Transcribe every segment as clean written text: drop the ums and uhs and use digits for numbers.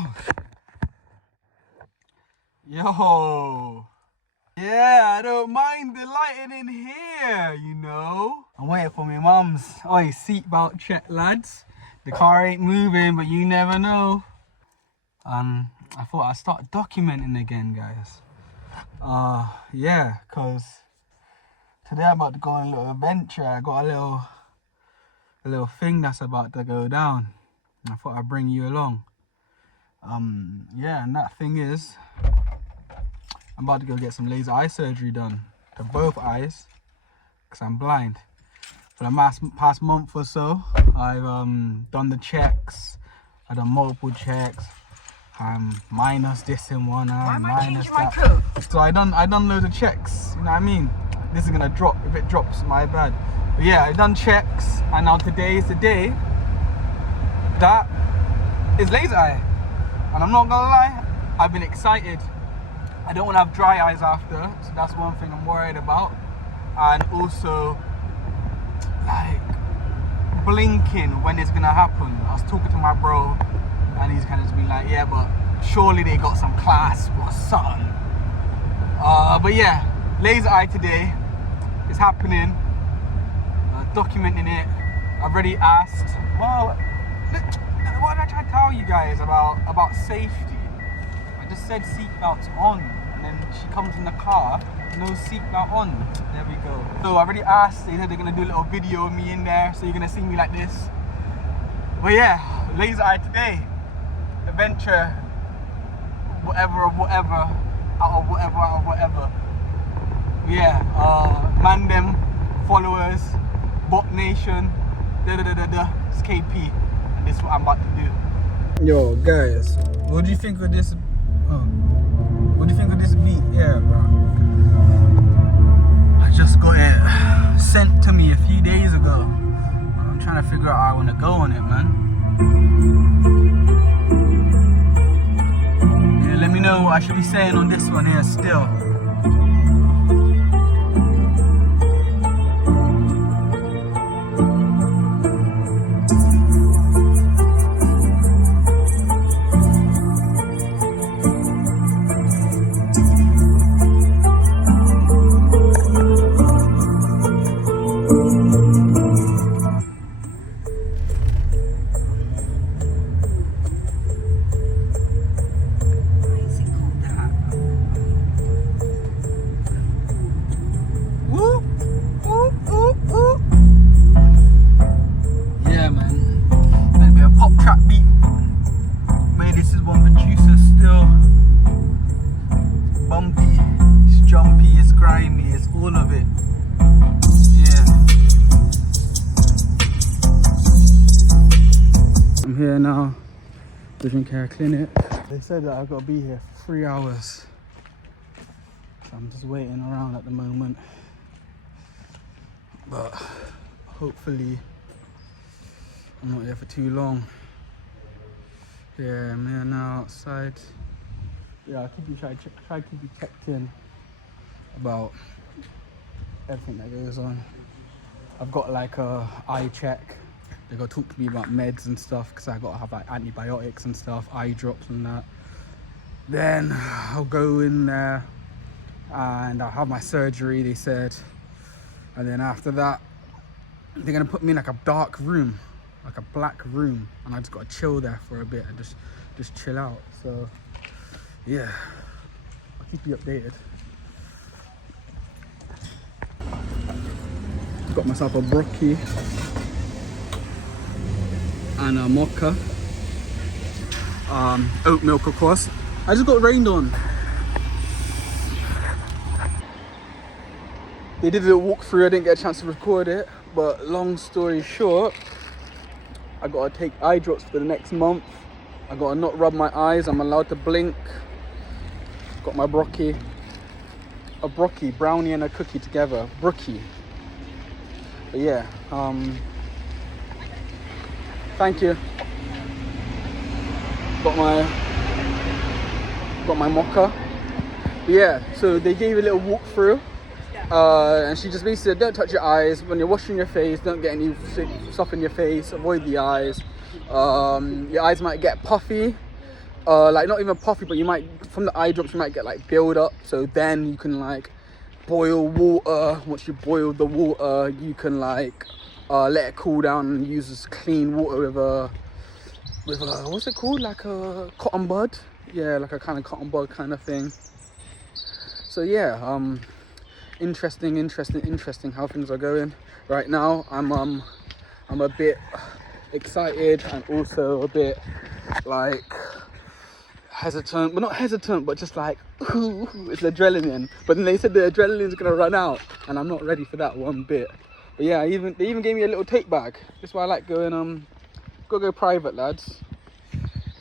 Oh. Yo. Yeah, I don't mind the lighting in here, you know. I'm waiting for my mum's. Oi, seatbelt check, lads. The car ain't moving, but you never know. I thought I'd start documenting again, guys. Yeah, cause today I'm about to go on a little adventure. I got a little thing that's about to go down. I thought I'd bring you along. Yeah, and that thing is, I'm about to go get some laser eye surgery done to both eyes, because I'm blind. For the past month or so, I've done the checks. I've done multiple checks. I'm minus this in one eye, minus that. So I done loads of checks, you know what I mean? This is gonna drop. If it drops, my bad. But yeah, I done checks, and now today is the day that is laser eye. And I'm not gonna lie, I've been excited. I don't want to have dry eyes after, so that's one thing I'm worried about. And also, like, blinking when it's gonna happen. I was talking to my bro, and he's kind of just been like, yeah, but surely they got some class or something. But yeah, laser eye today is happening. Documenting it. I've already asked. Well, what did I try to tell you guys about safety? I just said seatbelts on, and then she comes in the car, no seatbelt on. There we go. So I already asked. They said they're gonna do a little video of me in there, so you're gonna see me like this. But yeah, laser eye today. Adventure, whatever of whatever, out of whatever. Yeah, man them, followers, bot nation, it's KP, and this is what I'm about to do. Yo, guys, what do you think of this? What do you think of this beat here, bro? I just got it sent to me a few days ago. I'm trying to figure out how I want to go on it, man. Yeah, let me know what I should be saying on this one here still. Here now, Vision Care Clinic. They said that I've got to be here for 3 hours. So I'm just waiting around at the moment. But hopefully I'm not here for too long. Yeah, I'm here now outside. Yeah, I'll try to keep you checked in about everything that goes on. I've got like a eye check. They got to talk to me about meds and stuff, because I got to have like antibiotics and stuff, eye drops and that. Then I'll go in there and I'll have my surgery, they said. And then after that, they're going to put me in like a dark room, like a black room. And I just got to chill there for a bit and just chill out. So yeah, I'll keep you updated. Got myself a brockie and a mocha, oat milk of course. I just got rained on. They did a little walkthrough, I didn't get a chance to record it, but long story short, I gotta take eye drops for the next month. I gotta not rub my eyes, I'm allowed to blink. Got my brockie, a brockie, brownie and a cookie together, brookie. But yeah, thank you. Got my mocha. Yeah, so they gave a little walkthrough, and she just basically said, don't touch your eyes when you're washing your face. Don't get any stuff in your face. Avoid the eyes. Your eyes might get puffy, like not even puffy, but you might, from the eye drops, you might get like build up. So then you can like boil water. Once you boil the water, you can like let it cool down and use this clean water with a what's it called, like a cotton bud. Yeah, like a kind of cotton bud kind of thing. So yeah, interesting how things are going right now. I'm a bit excited and also a bit like hesitant, but not hesitant, but just like it's adrenaline. But then they said the adrenaline's gonna run out and I'm not ready for that one bit. But yeah, they even gave me a little tote bag. That's why I like going gotta go private, lads.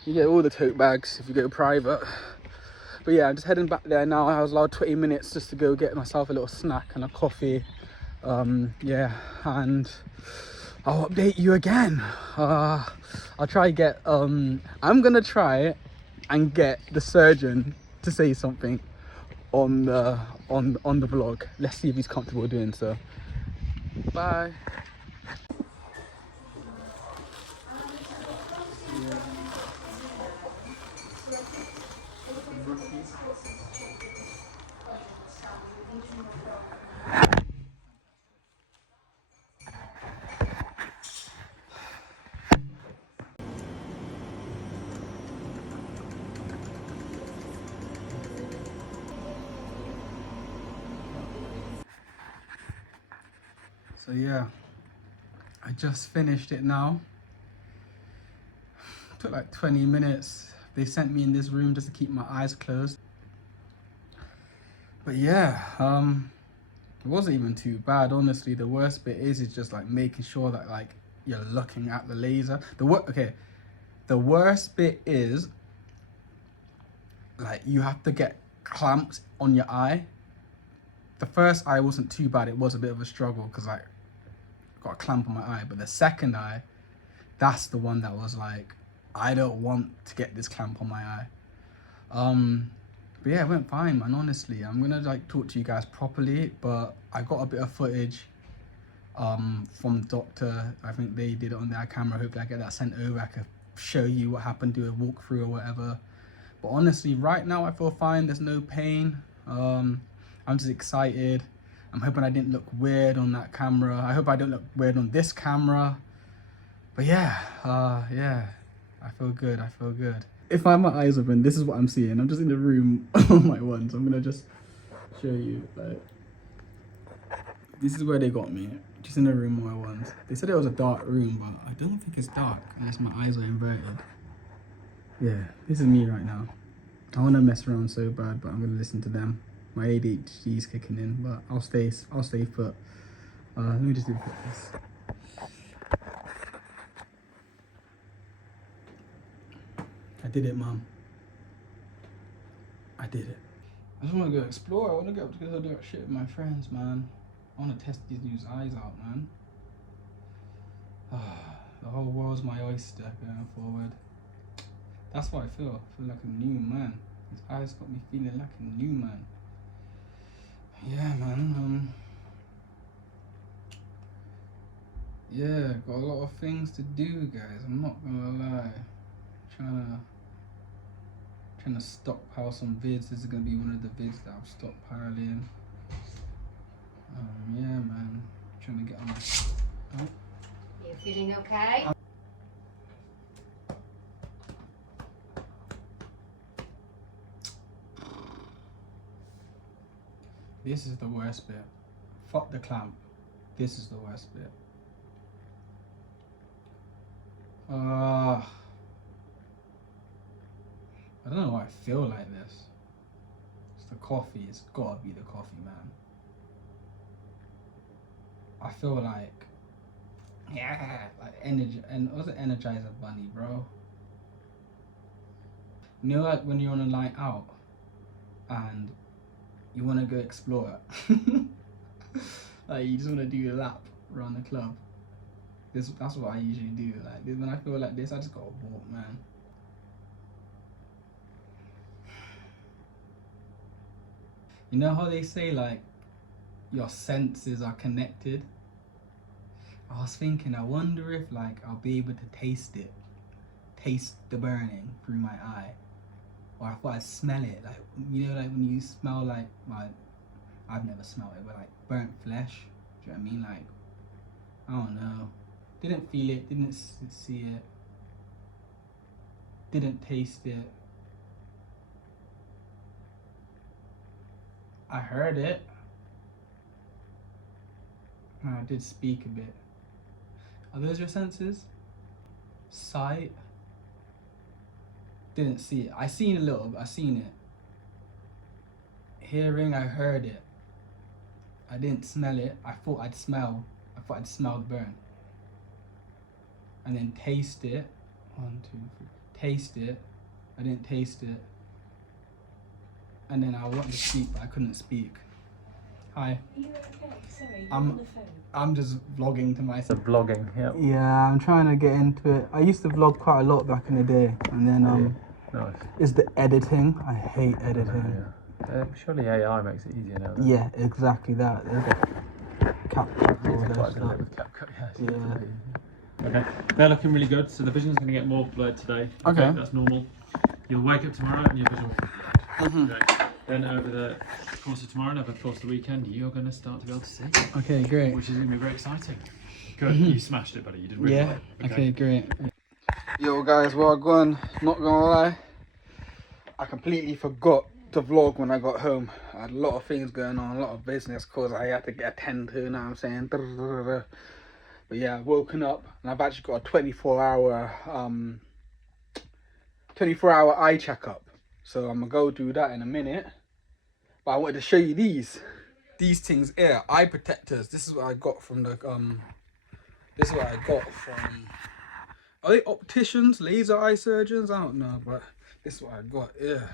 You get all the tote bags if you go private. But yeah, I'm just heading back there now. I was allowed 20 minutes just to go get myself a little snack and a coffee. Yeah, and I'll update you again. I'll try get I'm gonna try and get the surgeon to say something on the vlog. Let's see if he's comfortable doing so. Bye. So yeah, I just finished it now. Took like 20 minutes. They sent me in this room just to keep my eyes closed. But yeah, it wasn't even too bad, honestly. The worst bit is just like making sure that like you're looking at the laser. The worst bit is like you have to get clamps on your eye. The first eye wasn't too bad. It was a bit of a struggle because like I got a clamp on my eye. But the second eye, that's the one that was like, I don't want to get this clamp on my eye. But yeah, it went fine, man, honestly. I'm gonna like talk to you guys properly, but I got a bit of footage from doctor. I think they did it on their camera. Hopefully I get that sent over. I could show you what happened, do a walkthrough or whatever. But honestly, right now I feel fine. There's no pain. I'm just excited. I'm hoping I didn't look weird on that camera. I hope I don't look weird on this camera. But yeah, yeah, I feel good. I feel good. If I have my eyes open, this is what I'm seeing. I'm just in the room on my ones. I'm gonna just show you. Like, this is where they got me. Just in the room on my ones. They said it was a dark room, but I don't think it's dark unless my eyes are inverted. Yeah, this is me right now. I wanna mess around so bad, but I'm gonna listen to them. My ADHD is kicking in, but I'll stay put. Let me just do this. I did it, Mum. I did it. I just want to go explore. I want to go up to go do that shit with my friends, man. I want to test these dudes' eyes out, man. The whole world's my oyster going forward. That's what I feel. I feel like a new man. His eyes got me feeling like a new man. Yeah, man. Yeah, got a lot of things to do, guys. I'm not gonna lie. Trying to stockpile some vids. This is gonna be one of the vids that I'm stockpiling. Yeah, man. Trying to get on. Oh. You feeling okay? This is the worst bit. Fuck the clamp. This is the worst bit. I don't know why I feel like this. It's the coffee. It's gotta be the coffee, man. I feel like, yeah, like energy. And what's an Energizer Bunny, bro? You know, like when you're on a night out and you want to go explore. Like you just want to do a lap around the club. That's what I usually do. Like when I feel like this, I just gotta walk, man. You know how they say like your senses are connected? I was thinking, I wonder if like I'll be able to taste the burning through my eye. or I thought I'd smell it. Like, you know, like when you smell like, well, I've never smelled it, but like burnt flesh. Do you know what I mean? Like, I don't know. Didn't feel it, didn't see it, didn't taste it. I heard it. And I did speak a bit. Are those your senses? Sight? Didn't see it. I seen a little, but I seen it. Hearing, I heard it. I didn't smell it. I thought I'd smell the burn. And then taste it. 1, 2, 3. Taste it. I didn't taste it. And then I wanted to speak, but I couldn't speak. Hi. Are you okay? Sorry, you're I'm- on the phone. I'm just vlogging to myself. Vlogging, yeah. Yeah, I'm trying to get into it. I used to vlog quite a lot back in the day, and then Nice. it's the editing. I hate editing. Yeah. Surely AI makes it easier now. Yeah, exactly that. There's the CapCut and all that Quite a stuff. bit with CapCut, Yeah. Okay, they're looking really good. So the vision's going to get more blurred today. Okay. That's normal. You'll wake up tomorrow and your vision will okay. Then over the course of tomorrow and over the course of the weekend, you're going to start to be able to see, Okay, great. which is going to be very exciting. Good, you smashed it, buddy. You did really Yeah. well. Okay, great. Yo, guys, well gone. Not gonna lie, I completely forgot to vlog when I got home. I had a lot of things going on, a lot of business calls I had to attend to. You know what I'm saying? But yeah, I've woken up and I've actually got a 24-hour eye checkup. So I'm gonna go do that in a minute. But I wanted to show you these things here, eye protectors. This is what I got from the This is what I got from. Are they opticians, laser eye surgeons? I don't know, but this is what I got. Yeah,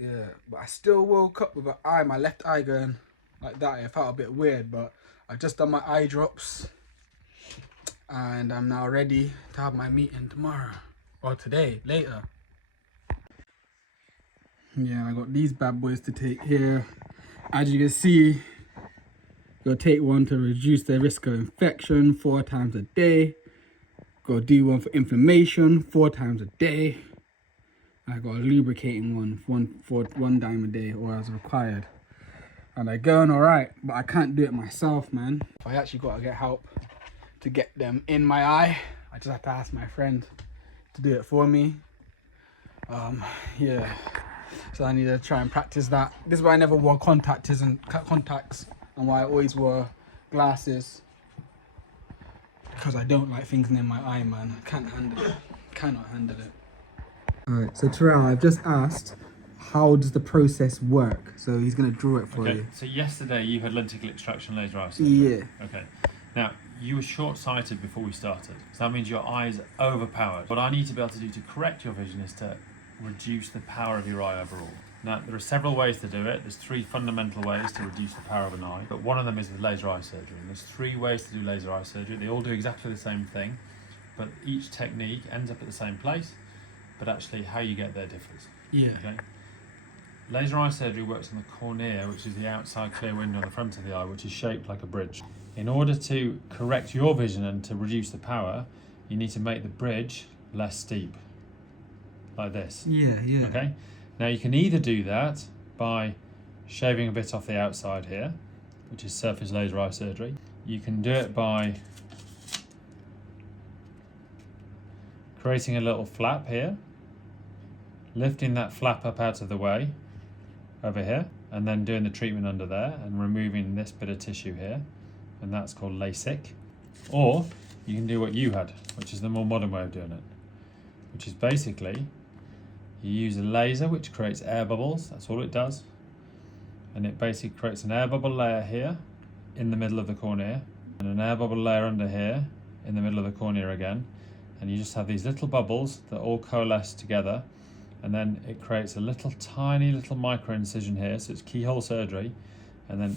yeah. But I still woke up with my left eye going like that. It felt a bit weird, but I just done my eye drops, and I'm now ready to have my meeting tomorrow or today, later. Yeah, I got these bad boys to take here. As you can see, go take one to reduce the risk of infection 4 times a day. Go do one for inflammation 4 times a day. I got a lubricating one for 1 time a day, or as required. And they're going alright, but I can't do it myself, man. I actually got to get help to get them in my eye. I just have to ask my friend to do it for me. Yeah. So I need to try and practice that. This is why I never wore contacts and why I always wore glasses. Because I don't like things in my eye, man. I can't handle it. Cannot handle it. Alright, so Terrell, I've just asked, how does the process work? So he's going to draw it for Okay, you. so yesterday you had lenticle extraction laser eye surgery. Yeah. Okay. Now, you were short-sighted before we started. So that means your eyes are overpowered. What I need to be able to do to correct your vision is to reduce the power of your eye overall. Now, there are several ways to do it. There's 3 fundamental ways to reduce the power of an eye, but one of them is with laser eye surgery. And there's 3 ways to do laser eye surgery. They all do exactly the same thing, but each technique ends up at the same place, but actually how you get there differs. Yeah. Okay. Laser eye surgery works on the cornea, which is the outside clear window on the front of the eye, which is shaped like a bridge. In order to correct your vision and to reduce the power, you need to make the bridge less steep, like this. Yeah, yeah. Okay. Now you can either do that by shaving a bit off the outside here, which is surface laser eye surgery. You can do it by creating a little flap here, lifting that flap up out of the way over here, and then doing the treatment under there and removing this bit of tissue here, and that's called LASIK. Or you can do what you had, which is the more modern way of doing it, which is basically you use a laser which creates air bubbles. That's all it does, and it basically creates an air bubble layer here in the middle of the cornea and an air bubble layer under here in the middle of the cornea again, and you just have these little bubbles that all coalesce together, and then it creates a little tiny little micro incision here, so it's keyhole surgery. And then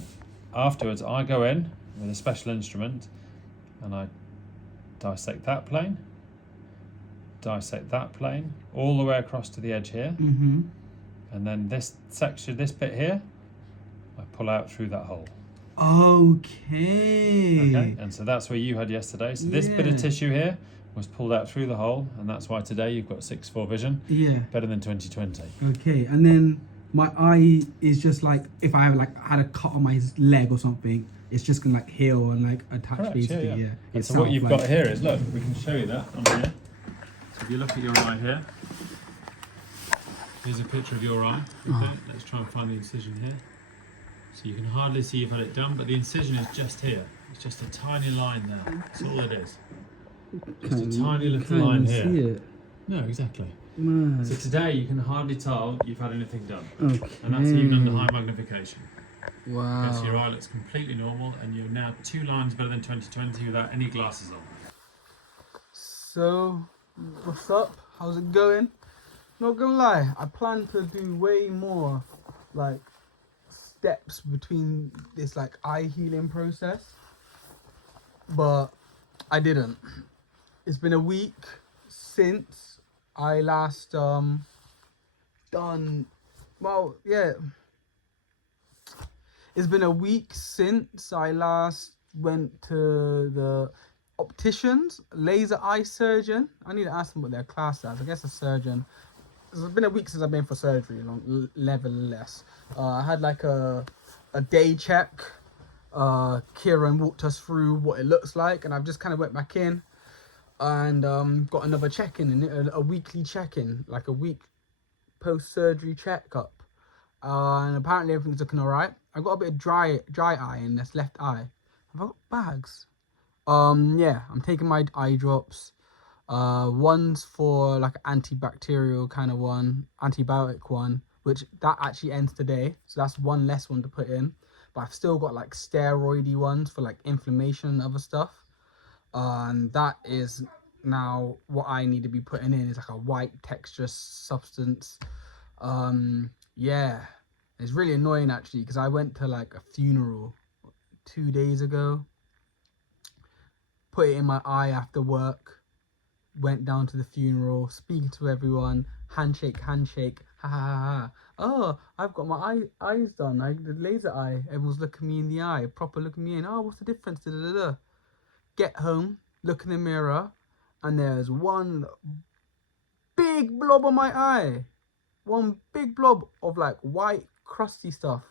afterwards I go in with a special instrument and I dissect that plane, dissect that plane all the way across to the edge here, Mm-hmm. and then this section, this bit here, I pull out through that hole. Okay. Okay, and so that's where you had yesterday. So this bit of Yeah. tissue here was pulled out through the hole, and that's why today you've got 6/4 vision. Yeah. Better than 20/20. Okay, and then my eye is just like if I have like had a cut on my leg or something, it's just gonna like heal and like attach Correct, basically. yeah. Yeah. And so what you've got here is, look, we can show you that on here. So if you look at your eye here, here's a picture of your eye. Okay, let's try and find the incision here. So you can hardly see you've had it done, but the incision is just here. It's just a tiny line there. That's all it is. Just a tiny little line here. See it. No, exactly. Man. So today you can hardly tell you've had anything done. Okay. And that's even under high magnification. Wow. Okay, so your eye looks completely normal, and you're now 2 lines better than 20/20 without any glasses on. So, what's up? How's it going? Not gonna lie, I plan to do way more like steps between this like eye healing process, but I didn't. It's been a week since I last done. Well, yeah. It's been a week since I last went to the opticians, laser eye surgeon. I need to ask them what their class is. I guess a surgeon. It's been a week since I've been for surgery, nevertheless. I had like a day check. Kieran walked us through what it looks like, and I've just kind of went back in and got another check-in, a weekly check-in, like a week post-surgery checkup. And apparently everything's looking alright. I've got a bit of dry eye in this left eye. Have I got bags? Yeah, I'm taking my eye drops. One's for like an antibacterial kind of one, antibiotic one, which that actually ends today. So that's one less one to put in. But I've still got like steroidy ones for like inflammation and other stuff. And that is now what I need to be putting in, is like a white texture substance. Yeah, it's really annoying actually, because I went to like a funeral 2 days ago, put it in my eye after work, went down to the funeral, speaking to everyone, handshake, ha ha ha. Oh, I've got my eyes done, the laser eye. Everyone's looking me in the eye, proper looking me in. Oh, what's the difference? Da, da, da, da. Get home, look in the mirror, and there's one big blob on my eye. One big blob of like white crusty stuff,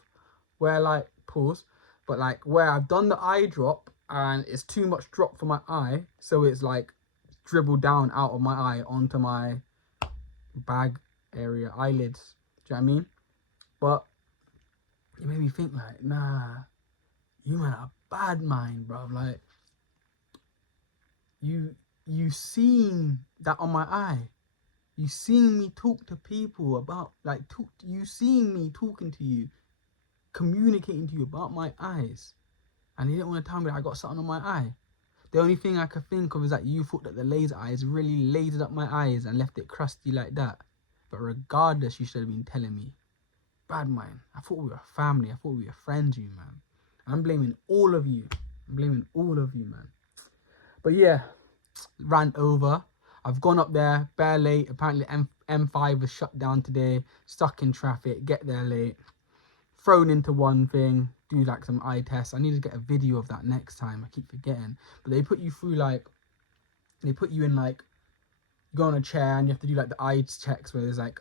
where like, pause, but like where I've done the eye drop and it's too much drop for my eye, so it's like dribbled down out of my eye onto my bag area, eyelids. Do you know what I mean? But it made me think like, nah, you man are bad mind, bro. Like you seen that on my eye. You seen me talk to people about, like, you seen me talking to you, communicating to you about my eyes, and you didn't want to tell me that I got something on my eye. The only thing I could think of is that you thought that the laser eyes really lasered up my eyes and left it crusty like that. But regardless, you should have been telling me. Bad mind. I thought we were family. I thought we were friends, you man. I'm blaming all of you. I'm blaming all of you, man. But yeah, rant over. I've gone up there, bare late. Apparently M5 was shut down today. Stuck in traffic, get there late. Thrown into one thing, do like some eye tests. I need to get a video of that next time. I keep forgetting. But they put you through like, they put you in like, you go on a chair and you have to do like the eye checks where there's like,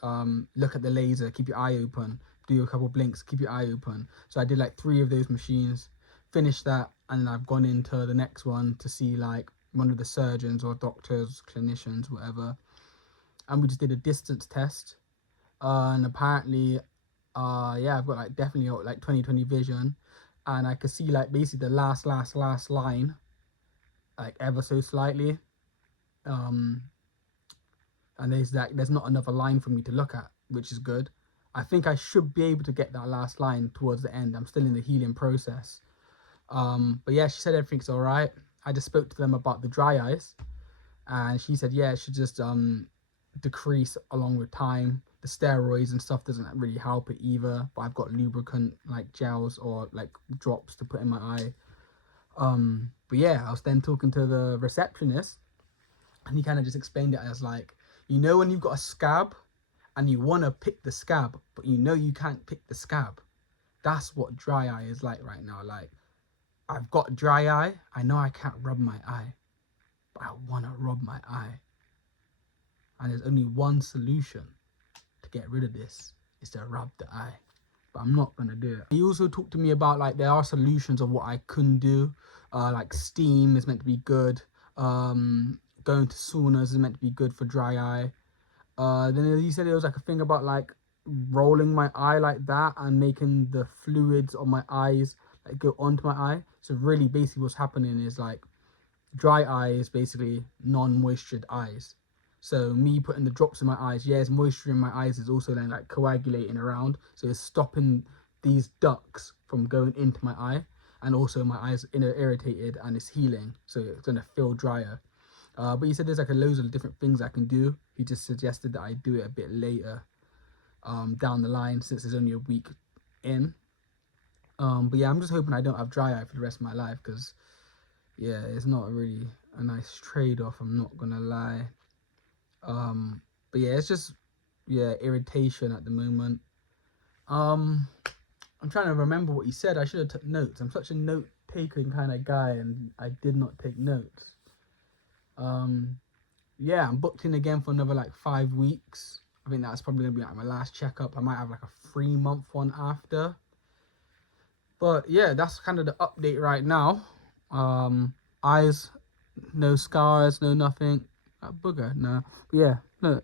look at the laser, keep your eye open. Do a couple blinks, keep your eye open. So I did like 3 of those machines, finished that, and I've gone into the next one to see like one of the surgeons or doctors, clinicians, whatever, and we just did a distance test, and apparently yeah, I've got like definitely like 20/20 vision, and I could see like basically the last line, like ever so slightly, and there's not another line for me to look at, which is good. I think I should be able to get that last line towards the end. I'm still in the healing process, but yeah, she said everything's all right. I just spoke to them about the dry eyes, and she said, yeah, it should just decrease along with time. The steroids and stuff doesn't really help it either, but I've got lubricant like gels or like drops to put in my eye. But yeah, I was then talking to the receptionist, and he kind of just explained it as like, you know, when you've got a scab and you want to pick the scab, but you know you can't pick the scab. That's what dry eye is like right now. Like, I've got dry eye. I know I can't rub my eye, but I want to rub my eye. And there's only one solution to get rid of this, is to rub the eye. But I'm not gonna do it. He also talked to me about like there are solutions of what I couldn't do. Like steam is meant to be good. Going to saunas is meant to be good for dry eye. Then he said there was like a thing about like rolling my eye like that and making the fluids of my eyes like go onto my eye. So really basically what's happening is like dry eye is basically non-moistured eyes. So me putting the drops in my eyes, yes, moisture in my eyes is also then like coagulating around. So it's stopping these ducts from going into my eye. And also my eyes are irritated and it's healing. So it's going to feel drier. But he said there's like loads of different things I can do. He just suggested that I do it a bit later down the line since it's only a week in. But yeah, I'm just hoping I don't have dry eye for the rest of my life because, yeah, it's not really a nice trade-off. I'm not going to lie. But yeah, it's just, yeah, irritation at the moment. I'm trying to remember what he said. I should have took notes. I'm such a note-taking kind of guy, and I did not take notes. Yeah, I'm booked in again for another like 5 weeks. I think that's probably gonna be like my last checkup. I might have like a 3-month one after. But yeah, that's kind of the update right now. Eyes, no scars, no nothing. That booger, no. But yeah, look,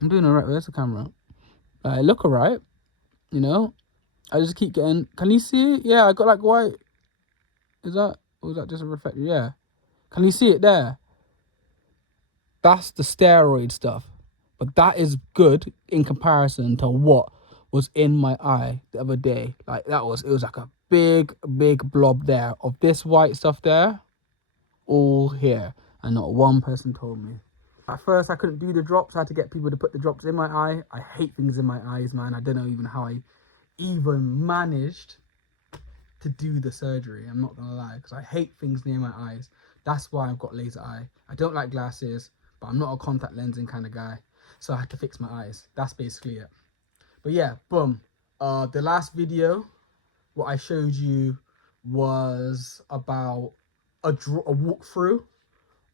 I'm doing alright. Where's the camera? I look alright, you know. I just keep getting. Can you see it? Yeah, I got like white. Is that? Or was that just a reflector? Yeah. Can you see it there? That's the steroid stuff, but that is good in comparison to what was in my eye the other day. Like it was like a big blob there of this white stuff there, all here, and not one person told me. At first I couldn't do the drops. I had to get people to put the drops in my eye. I hate things in my eyes, man. I don't know even how I even managed to do the surgery. I'm not gonna lie, because I hate things near my eyes. That's why I've got laser eye. I don't like glasses, but I'm not a contact lensing kind of guy, so I had to fix my eyes. That's basically it. But yeah, boom. The last video, what I showed you was about a walkthrough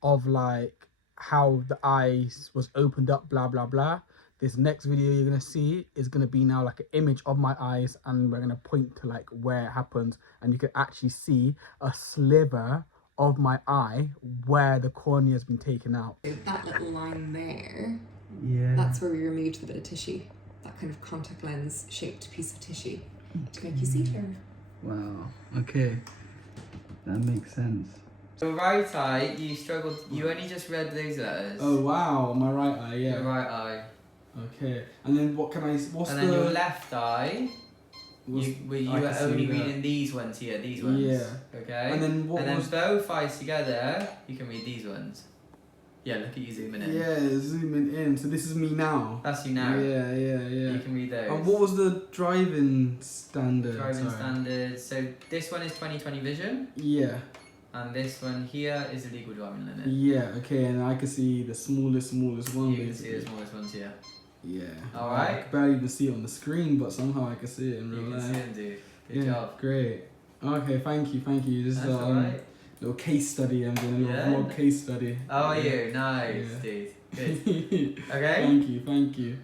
of like how the eyes was opened up, blah blah blah. This next video you're gonna see is gonna be now like an image of my eyes, and we're gonna point to like where it happens, and you can actually see a sliver of my eye where the cornea has been taken out. That little line there, Yeah. that's where we removed the bit of tissue, that kind of contact lens shaped piece of tissue to make you see clearer. Wow. Okay. That makes sense. Your right eye, you struggled. You only just read those letters. Oh wow, my right eye, yeah. Your right eye. Okay. And then what can I? What's And the? then your left eye. Was- You were I can see only that. reading these ones here. These ones. Yeah. Okay. And then what And then was? both eyes together, you can read these ones. Yeah. Look at you zooming in. Yeah, zooming in. So this is me now. That's you now. Yeah. You can read those. And what was the driving standard? Driving Sorry. standards. So this one is 20/20 vision, Yeah. and this one here is the legal driving limit. Yeah. Okay, and I can see the smallest one. You can see basically. the smallest ones here. Yeah. Alright. I can barely even see it on the screen, but somehow I can see it in You real can life. see them, dude. Good Yeah. job. Great. Okay. Thank you. This That's is alright. little case study. I'm doing a little Yeah. vlog case study. How are Yeah. you? Nice, Yeah. dude. Good. Okay. Thank you.